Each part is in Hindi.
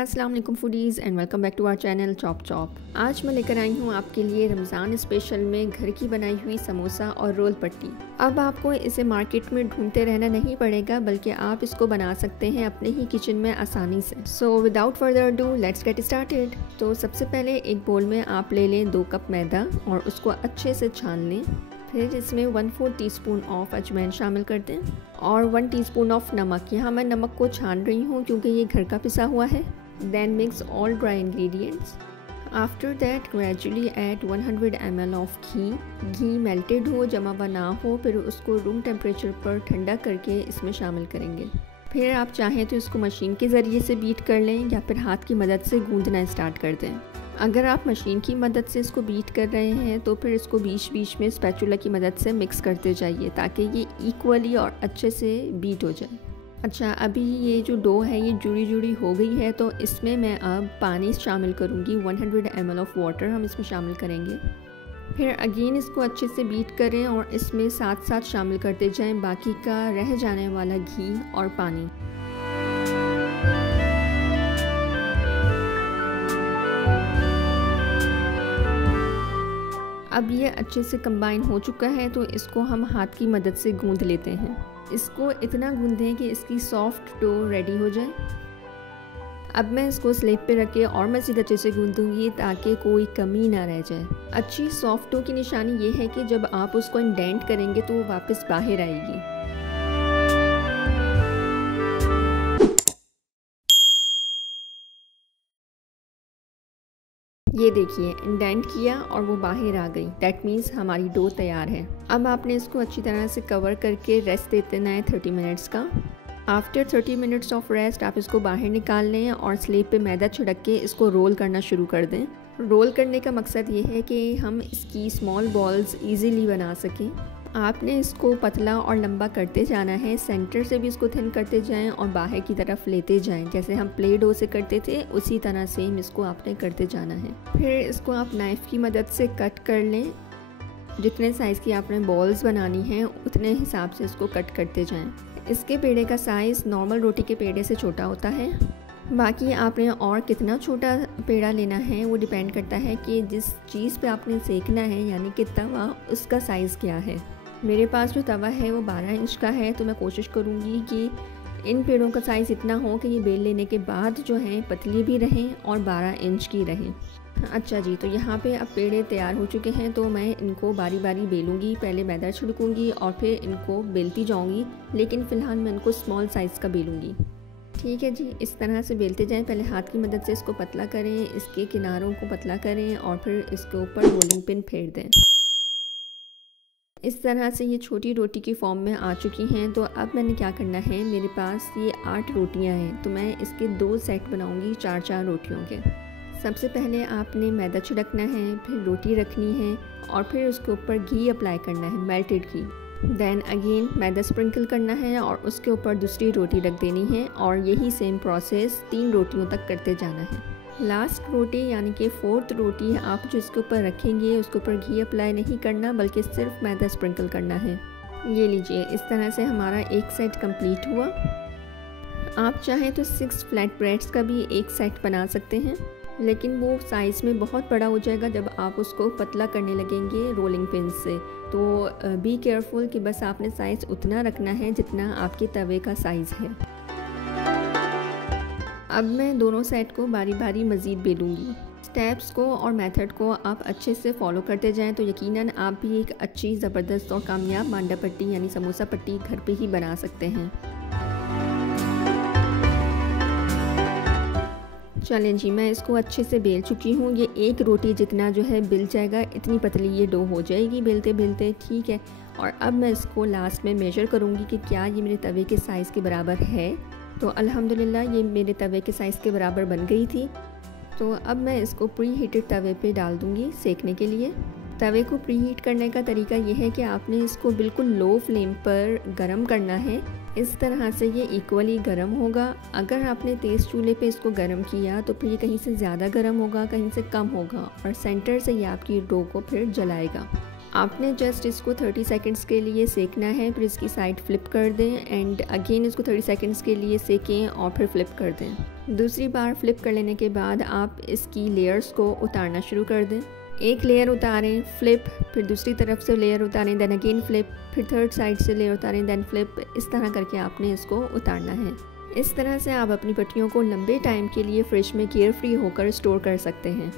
अस्सलाम वालेकुम foodies and welcome back to our channel chop chop. आज मैं लेकर आई हूँ आपके लिए रमज़ान स्पेशल में घर की बनाई हुई समोसा और रोल पट्टी। अब आपको इसे मार्केट में ढूंढते रहना नहीं पड़ेगा, बल्कि आप इसको बना सकते हैं अपने ही किचन में आसानी से। So without further do let's get started. तो सबसे पहले एक बोल में आप ले लें 2 कप मैदा और उसको अच्छे से छान लें। फिर इसमें 1/4 टीस्पून ऑफ अजवाइन शामिल कर दें और 1 टीस्पून ऑफ नमक। यहाँ मैं नमक को छान रही हूँ क्योंकि ये घर का पिसा हुआ है। Then mix all dry ingredients. After that gradually add 100 ml of ghee. Ghee melted हो, जमा हुआ ना हो, फिर उसको रूम टेम्परेचर पर ठंडा करके इसमें शामिल करेंगे। फिर आप चाहें तो इसको मशीन के ज़रिए से बीट कर लें या फिर हाथ की मदद से गूंदना स्टार्ट कर दें। अगर आप मशीन की मदद से इसको बीट कर रहे हैं तो फिर इसको बीच बीच में स्पैचुला की मदद से मिक्स करते जाइए ताकि ये इक्वली और अच्छे से बीट हो जाए। अच्छा, अभी ये जो डो है ये जुड़ी जुड़ी हो गई है, तो इसमें मैं अब पानी शामिल करूँगी। 100 ml ऑफ वाटर हम इसमें शामिल करेंगे। फिर अगेन इसको अच्छे से बीट करें और इसमें साथ साथ शामिल करते जाएं बाकी का रह जाने वाला घी और पानी। अब ये अच्छे से कंबाइन हो चुका है, तो इसको हम हाथ की मदद से गूंद लेते हैं। इसको इतना गूंदें कि इसकी सॉफ्ट डो रेडी हो जाए। अब मैं इसको स्लेब पे रख के और मज़ीद अच्छे से गूंदूंगी ताकि कोई कमी ना रह जाए। अच्छी सॉफ्ट डो की निशानी ये है कि जब आप उसको इंडेंट करेंगे तो वो वापस बाहर आएगी। ये देखिए, इंडेंट किया और वो बाहर आ गई। दैट मीन्स हमारी डो तैयार है। अब आपने इसको अच्छी तरह से कवर करके रेस्ट देते देना है 30 मिनट्स का। आफ्टर 30 मिनट्स ऑफ रेस्ट आप इसको बाहर निकाल लें और स्लेब पे मैदा छिड़क के इसको रोल करना शुरू कर दें। रोल करने का मकसद ये है कि हम इसकी स्मॉल बॉल्स ईजीली बना सकें। आपने इसको पतला और लंबा करते जाना है, सेंटर से भी इसको थिन करते जाएं और बाहर की तरफ लेते जाएं। जैसे हम प्ले डो से करते थे उसी तरह सेम इसको आपने करते जाना है। फिर इसको आप नाइफ़ की मदद से कट कर लें। जितने साइज़ की आपने बॉल्स बनानी हैं उतने हिसाब से इसको कट करते जाएं। इसके पेड़े का साइज़ नॉर्मल रोटी के पेड़े से छोटा होता है। बाकी आपने और कितना छोटा पेड़ा लेना है वो डिपेंड करता है कि जिस चीज़ पे आपने सेकना है, यानी कि तवा, उसका साइज़ क्या है। मेरे पास जो तवा है वो 12 इंच का है, तो मैं कोशिश करूँगी कि इन पेड़ों का साइज़ इतना हो कि ये बेल लेने के बाद जो है पतली भी रहें और 12 इंच की रहें। अच्छा जी, तो यहाँ पे अब पेड़े तैयार हो चुके हैं, तो मैं इनको बारी बारी बेलूँगी। पहले मैदा छिड़कूँगी और फिर इनको बेलती जाऊँगी, लेकिन फ़िलहाल मैं इनको स्मॉल साइज़ का बेलूँगी। ठीक है जी, इस तरह से बेलते जाएं। पहले हाथ की मदद से इसको पतला करें, इसके किनारों को पतला करें और फिर इसके ऊपर रोलिंग पिन फेर दें। इस तरह से ये छोटी रोटी की फॉर्म में आ चुकी हैं। तो अब मैंने क्या करना है, मेरे पास ये 8 रोटियां हैं, तो मैं इसके 2 सेट बनाऊंगी 4-4 रोटियों के। सबसे पहले आपने मैदा छिड़कना है, फिर रोटी रखनी है और फिर उसके ऊपर घी अप्लाई करना है, मेल्टेड घी। देन अगेन मैदा स्प्रिंकल करना है और उसके ऊपर दूसरी रोटी रख देनी है और यही सेम प्रोसेस 3 रोटियों तक करते जाना है। लास्ट रोटी यानी कि 4th रोटी आप जो इसके ऊपर रखेंगे उसके ऊपर घी अप्लाई नहीं करना, बल्कि सिर्फ मैदा स्प्रिंकल करना है। ये लीजिए, इस तरह से हमारा एक सेट कंप्लीट हुआ। आप चाहें तो 6 फ्लैट ब्रेड्स का भी एक सेट बना सकते हैं, लेकिन वो साइज़ में बहुत बड़ा हो जाएगा जब आप उसको पतला करने लगेंगे रोलिंग पिन से। तो बी केयरफुल कि बस आपने साइज़ उतना रखना है जितना आपके तवे का साइज़ है। अब मैं दोनों सेट को बारी बारी मज़ीद बेलूँगी। स्टेप्स को और मेथड को आप अच्छे से फॉलो करते जाएं तो यकीनन आप भी एक अच्छी ज़बरदस्त और कामयाब मांडा पट्टी यानी समोसा पट्टी घर पे ही बना सकते हैं। चलें जी, मैं इसको अच्छे से बेल चुकी हूँ। ये एक रोटी जितना जो है बिल जाएगा, इतनी पतली ये डो हो जाएगी बेलते बेलते। ठीक है, और अब मैं इसको लास्ट में मेजर करूँगी कि क्या ये मेरे तवे के साइज़ के बराबर है। तो अल्हम्दुलिल्लाह ये मेरे तवे के साइज़ के बराबर बन गई थी। तो अब मैं इसको प्री हीटेड तवे पे डाल दूँगी सेकने के लिए। तवे को प्री हीट करने का तरीका ये है कि आपने इसको बिल्कुल लो फ्लेम पर गरम करना है। इस तरह से ये इक्वली गरम होगा। अगर आपने तेज़ चूल्हे पे इसको गरम किया तो फिर ये कहीं से ज़्यादा गरम होगा, कहीं से कम होगा और सेंटर से ये आपकी डो को फिर जलाएगा। आपने जस्ट इसको 30 सेकंड्स के लिए सेकना है, फिर इसकी साइड फ्लिप कर दें एंड अगेन इसको 30 सेकंड्स के लिए सेकें और फिर फ्लिप कर दें। दूसरी बार फ्लिप कर लेने के बाद आप इसकी लेयर्स को उतारना शुरू कर दें। एक लेयर उतारें, फ्लिप, फिर दूसरी तरफ से लेयर उतारें, देन अगेन फ्लिप, फिर थर्ड साइड से लेयर उतारें, देन फ्लिप। इस तरह करके आपने इसको उतारना है। इस तरह से आप अपनी पट्टियों को लंबे टाइम के लिए फ्रिज में केयर फ्री होकर स्टोर कर सकते हैं।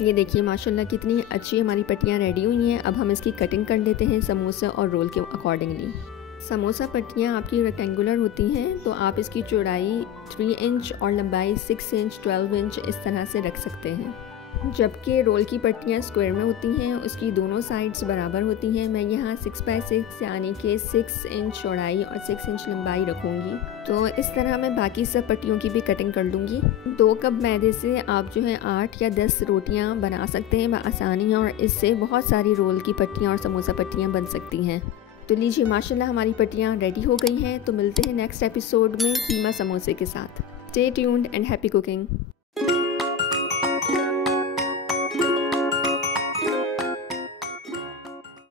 ये देखिए माशाल्लाह कितनी अच्छी हमारी पट्टियाँ रेडी हुई हैं। अब हम इसकी कटिंग कर लेते हैं समोसा और रोल के अकॉर्डिंगली। समोसा पट्टियाँ आपकी रेक्टेंगुलर होती हैं, तो आप इसकी चौड़ाई 3 इंच और लंबाई 6 इंच 12 इंच इस तरह से रख सकते हैं। जबकि रोल की पट्टियाँ स्क्वायर में होती हैं, उसकी दोनों साइड्स बराबर होती हैं। मैं यहाँ 6x6 यानी कि 6 इंच चौड़ाई और 6 इंच लंबाई रखूँगी। तो इस तरह मैं बाकी सब पट्टियों की भी कटिंग कर लूँगी। 2 कप मैदे से आप जो है 8 या 10 रोटियाँ बना सकते हैं आसानी, और इससे बहुत सारी रोल की पट्टियाँ और समोसा पट्टियाँ बन सकती हैं। तो लीजिए माशाल्लाह हमारी पट्टियाँ रेडी हो गई हैं। तो मिलते हैं नेक्स्ट एपिसोड में कीमा समोसे के साथ। Stay tuned and happy cooking.